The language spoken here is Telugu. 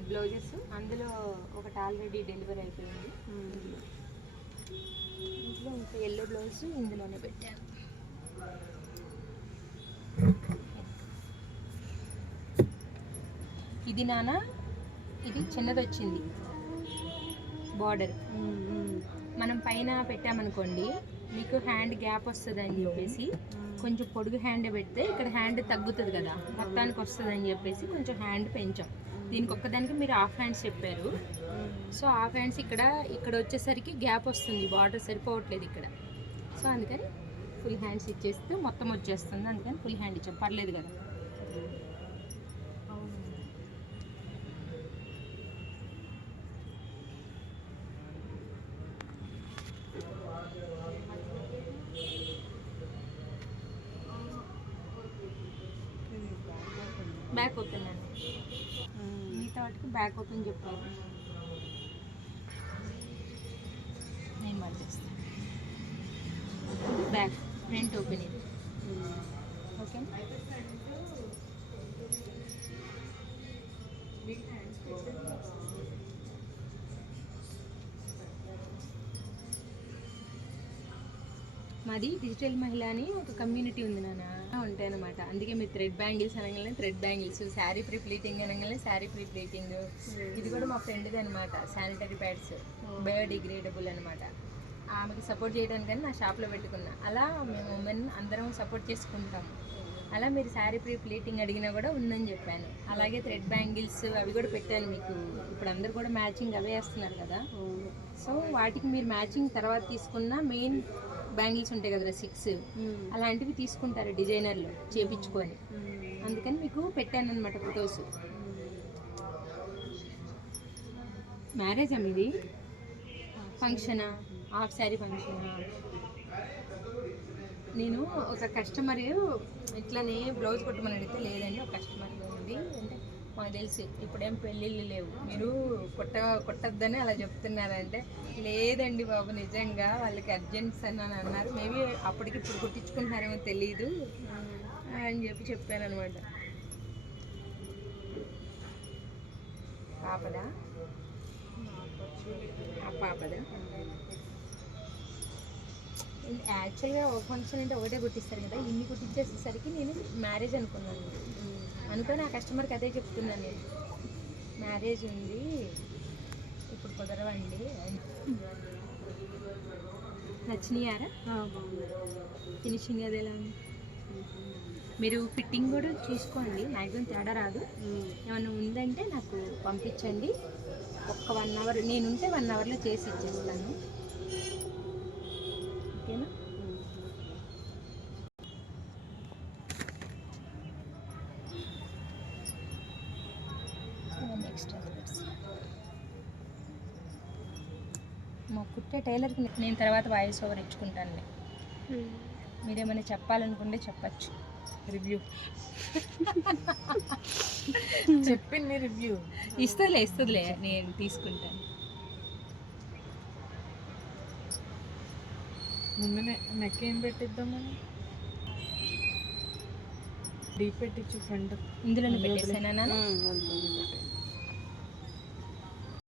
8 బ్లౌజెస్, అందులో ఒకటి ఆల్రెడీ డెలివరీ అయిపోయింది. ఇంట్లో ఇంకా ఎల్లో బ్లౌజ్ ఇందులోనే పెట్టాను. ఇది నాన్న, ఇది చిన్నది వచ్చింది బార్డర్. మనం పైన పెట్టామనుకోండి మీకు హ్యాండ్ గ్యాప్ వస్తుంది అని చెప్పేసి కొంచెం పొడుగు హ్యాండ్ పెడితే ఇక్కడ హ్యాండ్ తగ్గుతుంది కదా, మొత్తానికి వస్తుంది అని చెప్పేసి కొంచెం హ్యాండ్ పెంచాం. దీనికి ఒక్కదానికి మీరు హాఫ్ హ్యాండ్స్ చెప్పారు, సో హాఫ్ హ్యాండ్స్ ఇక్కడ వచ్చేసరికి గ్యాప్ వస్తుంది, బార్డర్ సరిపోవట్లేదు ఇక్కడ. సో అందుకని ఫుల్ హ్యాండ్స్ ఇచ్చేస్తే మొత్తం వచ్చేస్తుంది, అందుకని ఫుల్ హ్యాండ్ ఇచ్చాం. పర్లేదు కదా. బ్యాక్ ఓపెన్ అండి, మిగతా వాటికి బ్యాక్ ఓపెన్ చెప్పారు, నేను మరి చేస్తాను. బ్యాక్ ఫ్రంట్ ఓపెన్ ఇది. ఓకే, మాది డిజిటల్ మహిళ అని ఒక కమ్యూనిటీ ఉంది నాన్న, ఉంటాయి అనమాట. అందుకే మీరు థ్రెడ్ బ్యాంగిల్స్ అనగానే thread bangles, sari pre pleating అనగానే శారీ ప్రీ ప్లీటింగ్. ఇది కూడా మా ఫ్రెండ్ది అనమాట, శానిటరీ ప్యాడ్స్ బయోడిగ్రేడబుల్ అనమాట. ఆమెకి సపోర్ట్ చేయడానికని నా షాప్లో పెట్టుకున్నా. అలా మేము ఉమెన్ అందరం సపోర్ట్ చేసుకుంటాము. అలా మీరు శారీ ప్రీ ప్లీటింగ్ అడిగినా కూడా ఉందని చెప్పాను. అలాగే థ్రెడ్ బ్యాంగిల్స్ అవి కూడా పెట్టాను మీకు. ఇప్పుడు అందరు కూడా మ్యాచింగ్ అవే వేస్తున్నారు కదా, సో వాటికి మీరు మ్యాచింగ్ తర్వాత తీసుకున్న మెయిన్ బ్యాంగిల్స్ ఉంటాయి కదా 6, అలాంటివి తీసుకుంటారు డిజైనర్లు చేపించుకొని. అందుకని మీకు పెట్టాను అనమాట ఫొటోస్. మ్యారేజా మీది? ఫంక్షనా? హాఫ్ శారీ ఫంక్షనా? నేను ఒక కస్టమర్ ఇట్లానే బ్లౌజ్ కొట్టమని అడిగితే లేదండి, ఒక కస్టమర్ ఉంది అంటే మాకు తెలిసి ఇప్పుడేం పెళ్ళిళ్ళు లేవు, మీరు కొట్టద్దని అలా చెప్తున్నారంటే, లేదండి బాబు నిజంగా వాళ్ళకి అర్జెంట్స్ అని అన్నారు, మేబీ అప్పటికి ఇప్పుడు కుట్టించుకుంటున్నారేమో తెలీదు అని చెప్పాను అనమాట. పాపదా? ఆ పాపదా? యాక్చువల్గా ఒక ఫంక్షన్ అంటే ఒకటే కుట్టిస్తారు కదా, ఇన్ని కుట్టించేసేసరికి నేను మ్యారేజ్ అనుకున్నాను. అనుకొని ఆ కస్టమర్కి అదే చెప్తున్నాను, నేను మ్యారేజ్ ఉంది ఇప్పుడు కుదరవండి. నచ్చినాయారా? ఫినిషింగ్ అది ఎలా ఉంది? మీరు ఫిట్టింగ్ కూడా చూసుకోండి, మ్యాక్సిమం తేడా రాదు. ఏమన్నా ఉందంటే నాకు పంపించండి, ఒక్క 1 అవర్ నేనుంటే 1 అవర్లో చేసి ఇచ్చేస్తాను. ఓకేనా? నెక్స్ట్ మా కుట్టే టైలర్కి నేను తర్వాత వాయిస్ ఓవర్ ఇచ్చుకుంటాను. మీరేమైనా చెప్పాలనుకుంటే చెప్పచ్చు. రివ్యూ చెప్పింది, రివ్యూ ఇస్తుందిలే నేను తీసుకుంటాను. ముందునే నెక్ ఏం పెట్టిద్దాం మనం? డీప్ పెట్టించు ఫ్రంట్. ఇందులోనే పెట్టేసానా?